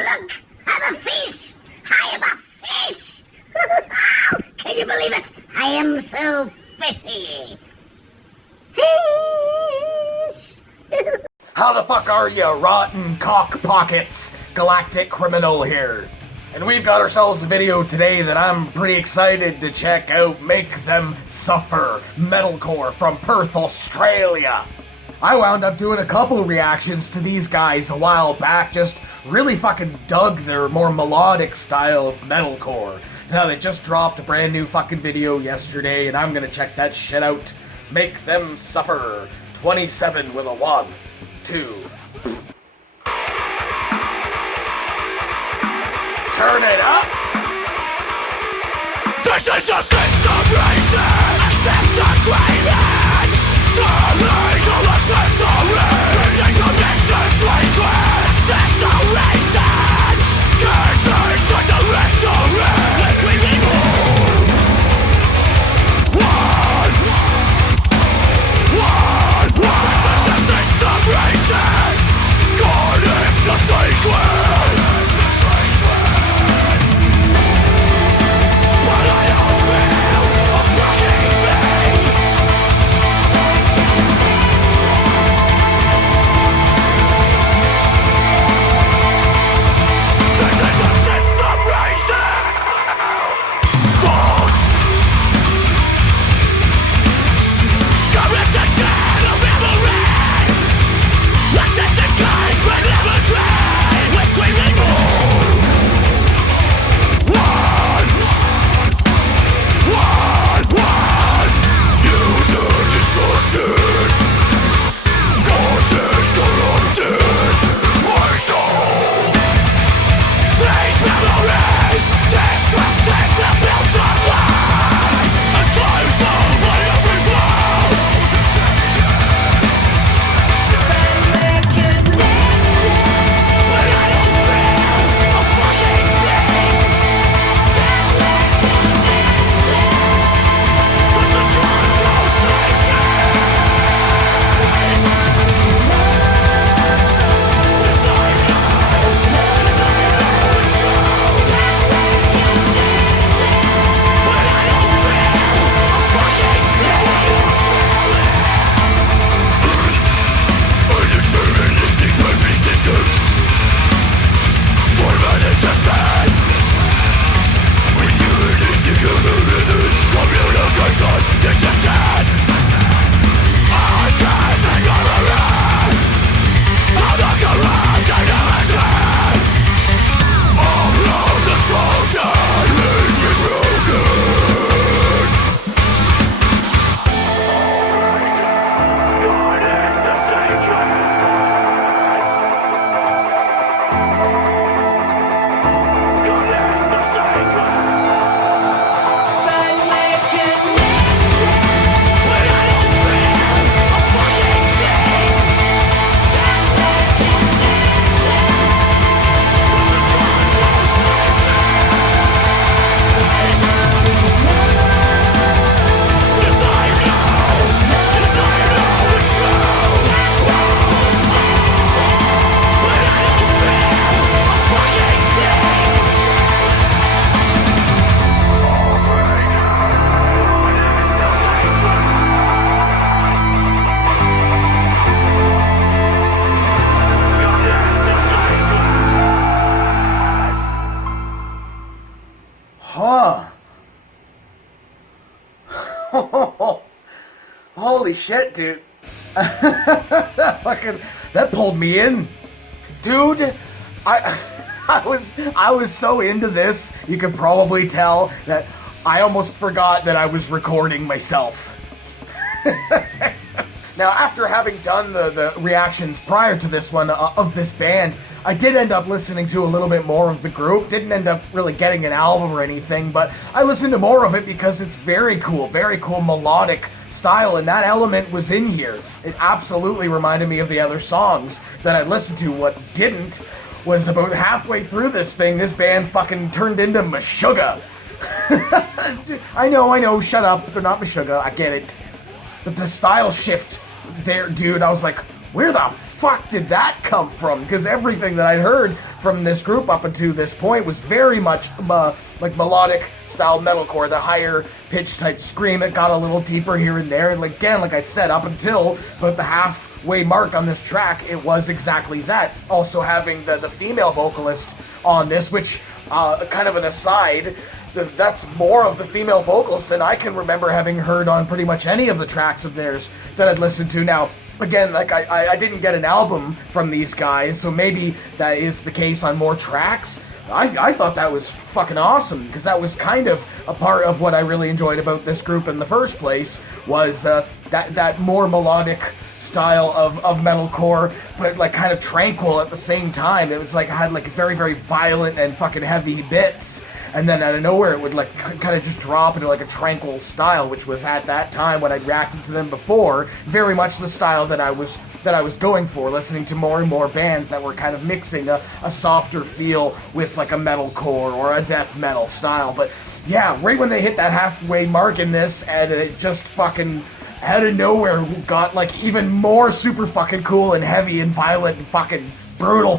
look! I'm a fish! I am a fish! Can you believe it? I am so fishy! Fish! How the fuck are you, rotten cock pockets? Galactic Criminal here. And we've got ourselves a video today that I'm pretty excited to check out. Make Them Suffer, metalcore from Perth, Australia. I wound up doing a couple reactions to these guys a while back, just really fucking dug their more melodic style of metalcore. So now they just dropped a brand new fucking video yesterday, and I'm gonna check that shit out. Make Them Suffer, 27 with a 1, 2. Turn it up! This is a system reason! Accept agreement! Illegal accessory! Reading the message request! Accessoration! Cases to the victory! Let's screaming home! One! This is a system reason! Guarding the secret! Holy shit, dude. That pulled me in. Dude, I was so into this, you can probably tell that I almost forgot that I was recording myself. Now, after having done the reactions prior to this one of this band, I did end up listening to a little bit more of the group. Didn't end up really getting an album or anything, but I listened to more of it because it's very cool melodic style, and that element was in here. It absolutely reminded me of the other songs that I'd listened to. What didn't was about halfway through this thing, this band fucking turned into Meshuggah. I know, shut up, they're not Meshuggah, I get it. But the style shift there, dude, I was like, where the fuck did that come from? Because everything that I'd heard from this group up until this point was very much like melodic style metalcore, the higher pitch type scream. It got a little deeper here and there, and again, like I said, up until about the halfway mark on this track, it was exactly that. Also having the female vocalist on this, which kind of an aside, that's more of the female vocals than I can remember having heard on pretty much any of the tracks of theirs that I'd listened to. Now, again, like I didn't get an album from these guys, so maybe that is the case on more tracks. I thought that was fucking awesome, because that was kind of a part of what I really enjoyed about this group in the first place, was that more melodic style of metalcore, but like kind of tranquil at the same time. It was like, had like very, very violent and fucking heavy bits, and then out of nowhere it would like kind of just drop into like a tranquil style, which was at that time when I'd reacted to them before, very much the style that I was going for, listening to more and more bands that were kind of mixing a softer feel with like a metalcore or a death metal style. But yeah, right when they hit that halfway mark in this, and it just fucking out of nowhere got like even more super fucking cool and heavy and violent and fucking brutal.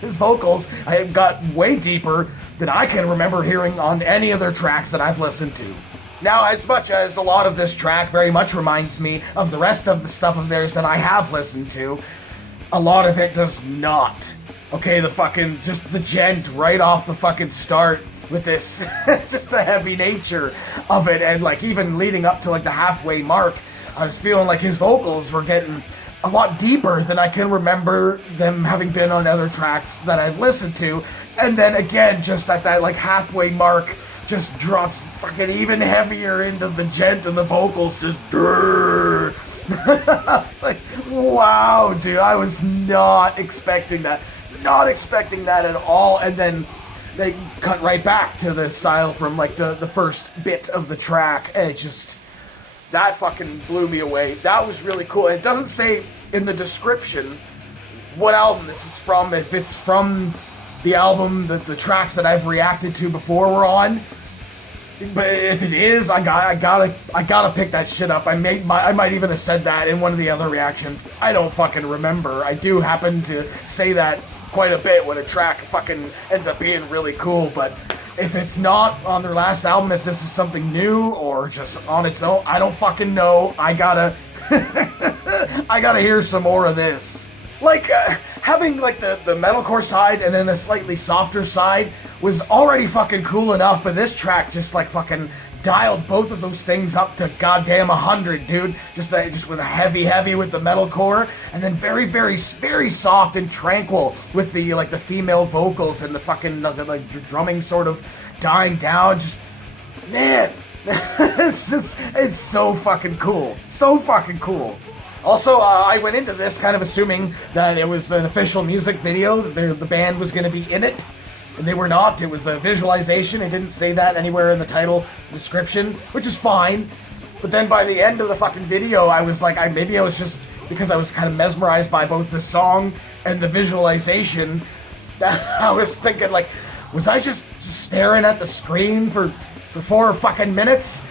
His vocals got way deeper than I can remember hearing on any other tracks that I've listened to. Now, as much as a lot of this track very much reminds me of the rest of the stuff of theirs that I have listened to, a lot of it does not. Okay, just the gent right off the fucking start with this, just the heavy nature of it, and like even leading up to like the halfway mark, I was feeling like his vocals were getting a lot deeper than I can remember them having been on other tracks that I've listened to. And then again, just at that like halfway mark, just drops fucking even heavier into the gent, and the vocals just I was like, wow, dude, I was not expecting that at all. And then they cut right back to the style from like the first bit of the track, and it just, that fucking blew me away. That was really cool. It doesn't say in the description what album this is from, if it's from the album that the tracks that I've reacted to before were on. But if it is, I gotta pick that shit up. I might even have said that in one of the other reactions. I don't fucking remember. I do happen to say that quite a bit when a track fucking ends up being really cool, but if it's not on their last album, if this is something new or just on its own, I don't fucking know. I gotta hear some more of this. Like, having like the metalcore side and then the slightly softer side was already fucking cool enough, but this track just like fucking dialed both of those things up to goddamn 100, dude. Just with a heavy with the metalcore, and then very, very, very soft and tranquil with the like the female vocals and the fucking like drumming sort of dying down. Just, man, it's so fucking cool. So fucking cool. Also, I went into this kind of assuming that it was an official music video, that the band was going to be in it, and they were not. It was a visualization. It didn't say that anywhere in the title description, which is fine. But then by the end of the fucking video, I was like, maybe I was just, because I was kind of mesmerized by both the song and the visualization, that I was thinking like, was I just staring at the screen for 4 fucking minutes?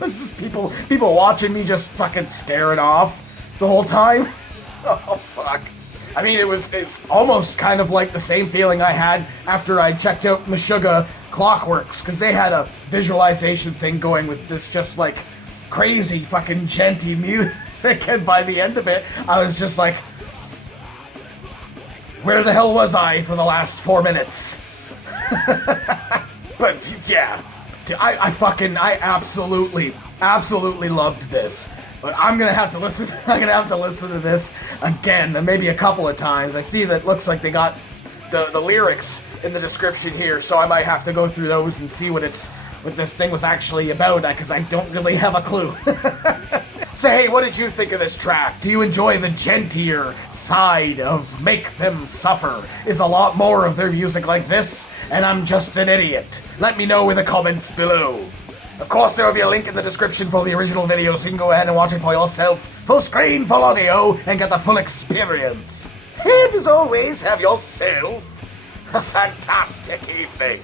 Just people watching me just fucking staring off the whole time. Oh fuck. I mean, it's almost kind of like the same feeling I had after I checked out Meshuggah Clockworks, because they had a visualization thing going with this just like crazy fucking genty music, and by the end of it, I was just like, where the hell was I for the last 4 minutes? But yeah, I absolutely loved this. But I'm gonna have to listen to this again, and maybe a couple of times. I see that it looks like they got the lyrics in the description here, so I might have to go through those and see what this thing was actually about, because I don't really have a clue. So hey, what did you think of this track? Do you enjoy the gentier side of Make Them Suffer? Is a lot more of their music like this, and I'm just an idiot? Let me know in the comments below. Of course, there will be a link in the description for the original video, so you can go ahead and watch it for yourself. Full screen, full audio, and get the full experience. And as always, have yourself a fantastic evening.